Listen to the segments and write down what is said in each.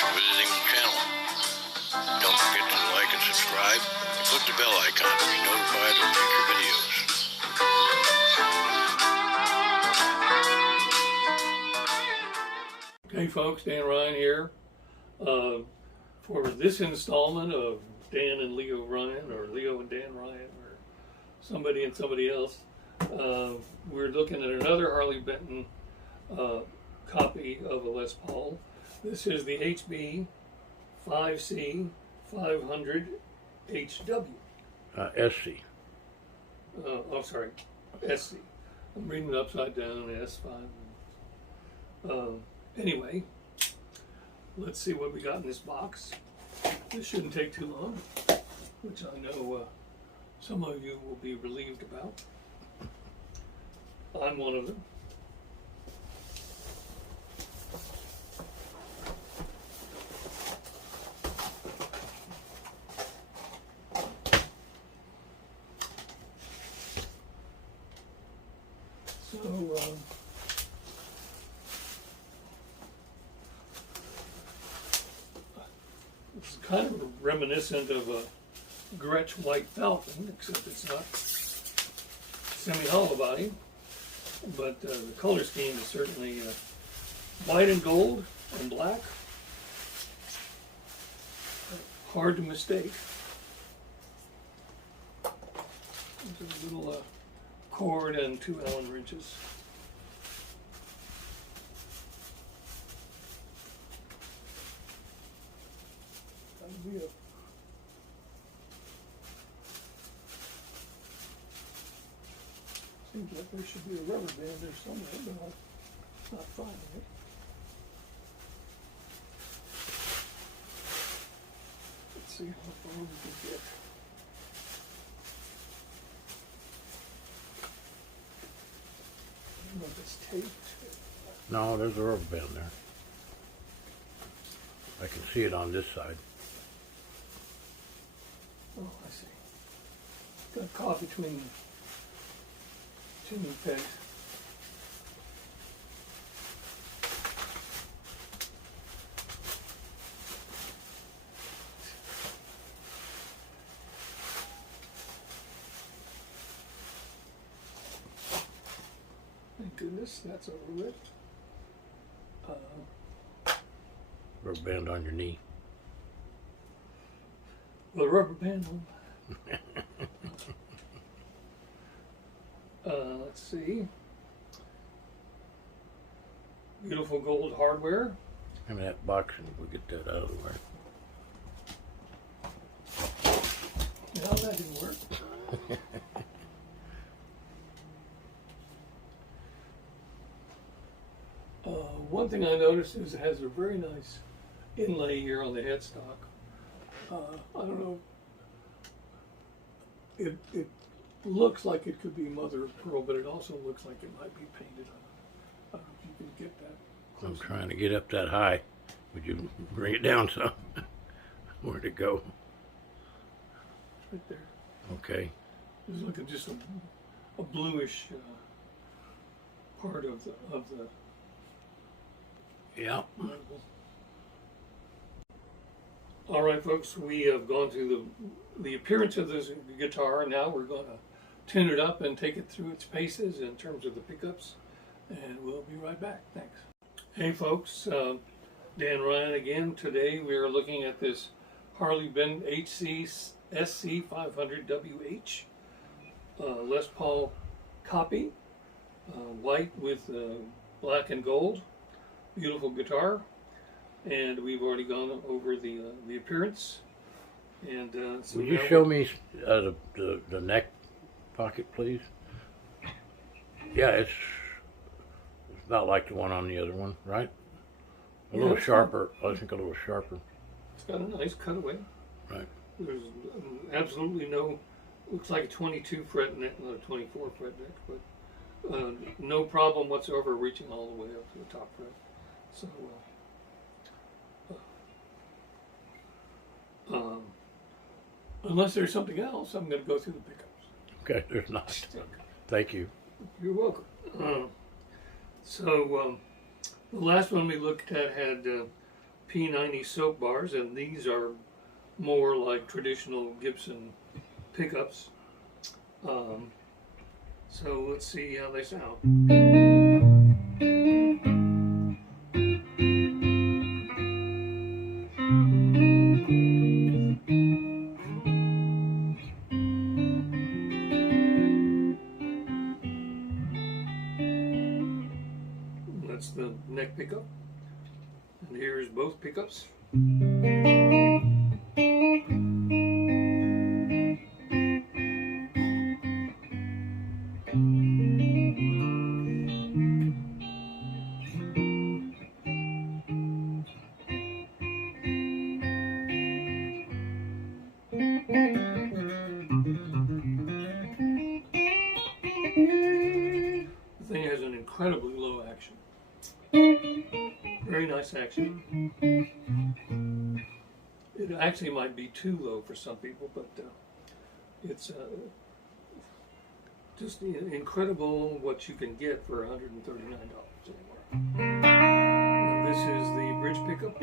for visiting the channel. Don't forget to like and subscribe and click the bell icon to be notified of future videos. Hey folks, Dan Ryan here for this installment of Dan and Leo Ryan, or Leo and Dan Ryan, or somebody and somebody else. We're looking at another Harley Benton copy of a Les Paul. This is the HB SC-500 WH. SC. Oh, sorry, SC. I'm reading it upside down, S5. Anyway, let's see what we got in this box. This shouldn't take too long, which I know some of you will be relieved about. I'm one of them. So, it's kind of reminiscent of a Gretsch White Falcon, except it's not semi-hollow body. But the color scheme is certainly white and gold and black. Hard to mistake. There's a little cord and 2 Allen wrenches. That'd be a seems like there should be a rubber band there somewhere, but I'm not finding it. Let's see how far we can get. I don't know if it's taped. No, there's a rubber band there. I can see it on this side. Oh, I see. Got caught between chimney pegs. Thank goodness that's over with. Rubber band on your knee. The rubber band one. Let's see. Beautiful gold hardware. I mean, that box, and we'll get that out of the way. No, that didn't work. One thing I noticed is it has a very nice inlay here on the headstock. I don't know. It looks like it could be mother of pearl, but it also looks like it might be painted on. I don't know if you can get that close. I'm trying to get up that high. Would you bring it down some? Where'd it go? It's right there. Okay. Just look at just a bluish part of the Yeah. label. All right, folks, we have gone through the appearance of this guitar. Now we're going to tune it up and take it through its paces in terms of the pickups, and we'll be right back. Thanks. Hey, folks, Dan Ryan again. Today we are looking at this Harley Benton SC-500 WH Les Paul copy, white with black and gold. Beautiful guitar. And we've already gone over the appearance. And so would you show me the neck pocket, please? Yeah, it's not like the one on the other one, right? A little sharper. I think a little sharper. It's got a nice cutaway. Right. There's absolutely no. Looks like a 22 fret neck, not a 24 fret neck, but no problem whatsoever reaching all the way up to the top fret. So. Unless there's something else, I'm going to go through the pickups. Okay, there's not. Thank you. You're welcome. The last one we looked at had P90 soap bars, and these are more like traditional Gibson pickups. So let's see how they sound. That's the neck pickup, and here's both pickups. The thing has an incredibly low action. Very nice action. It actually might be too low for some people, but it's just incredible what you can get for $139 anymore. Now this is the bridge pickup.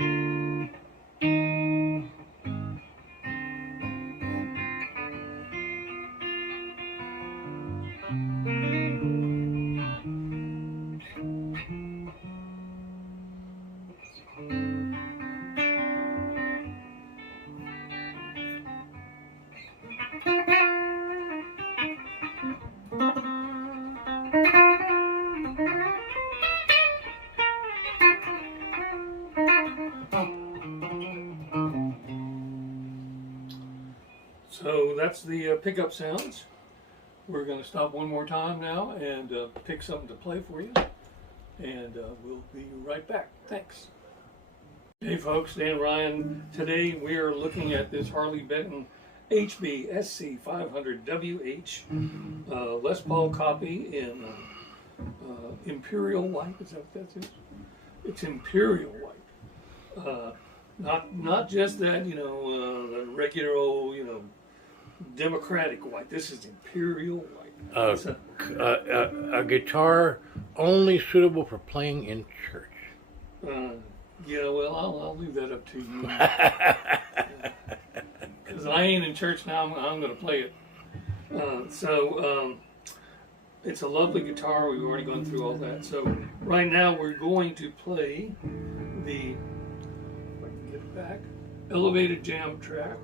So that's the pickup sounds. We're going to stop one more time now and pick something to play for you. And we'll be right back. Thanks. Hey folks, Dan Ryan. Today we are looking at this Harley Benton SC-500 WH Les Paul copy in Imperial White. Is that what that is? It's Imperial White. Not just that, the regular old, democratic white. This is Imperial White. A guitar only suitable for playing in church. Yeah, well, I'll leave that up to you. Because I ain't in church now, I'm going to play it. It's a lovely guitar. We've already gone through all that. So right now we're going to play the, if I can get it back, elevated jam track,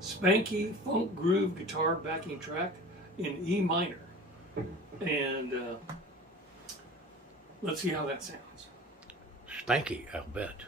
spanky funk groove guitar backing track in E minor. And let's see how that sounds. Spanky, I'll bet.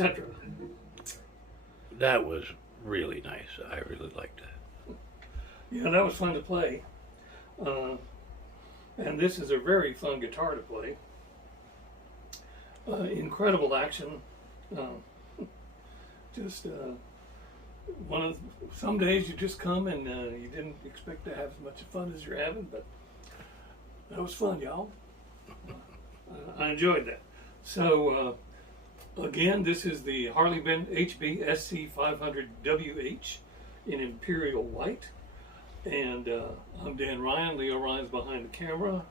etc. That was really nice. I really liked that. Yeah, that was fun to play. And this is a very fun guitar to play. Incredible action. Just some days you just come and you didn't expect to have as much fun as you're having, but that was fun, y'all. I enjoyed that. So again, this is the Harley Benton SC-500 WH in Imperial White. And I'm Dan Ryan. Leo Ryan's behind the camera.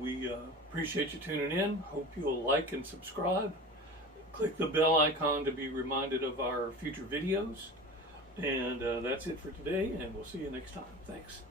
We appreciate you tuning in. Hope you'll like and subscribe. Click the bell icon to be reminded of our future videos. And that's it for today, and we'll see you next time. Thanks.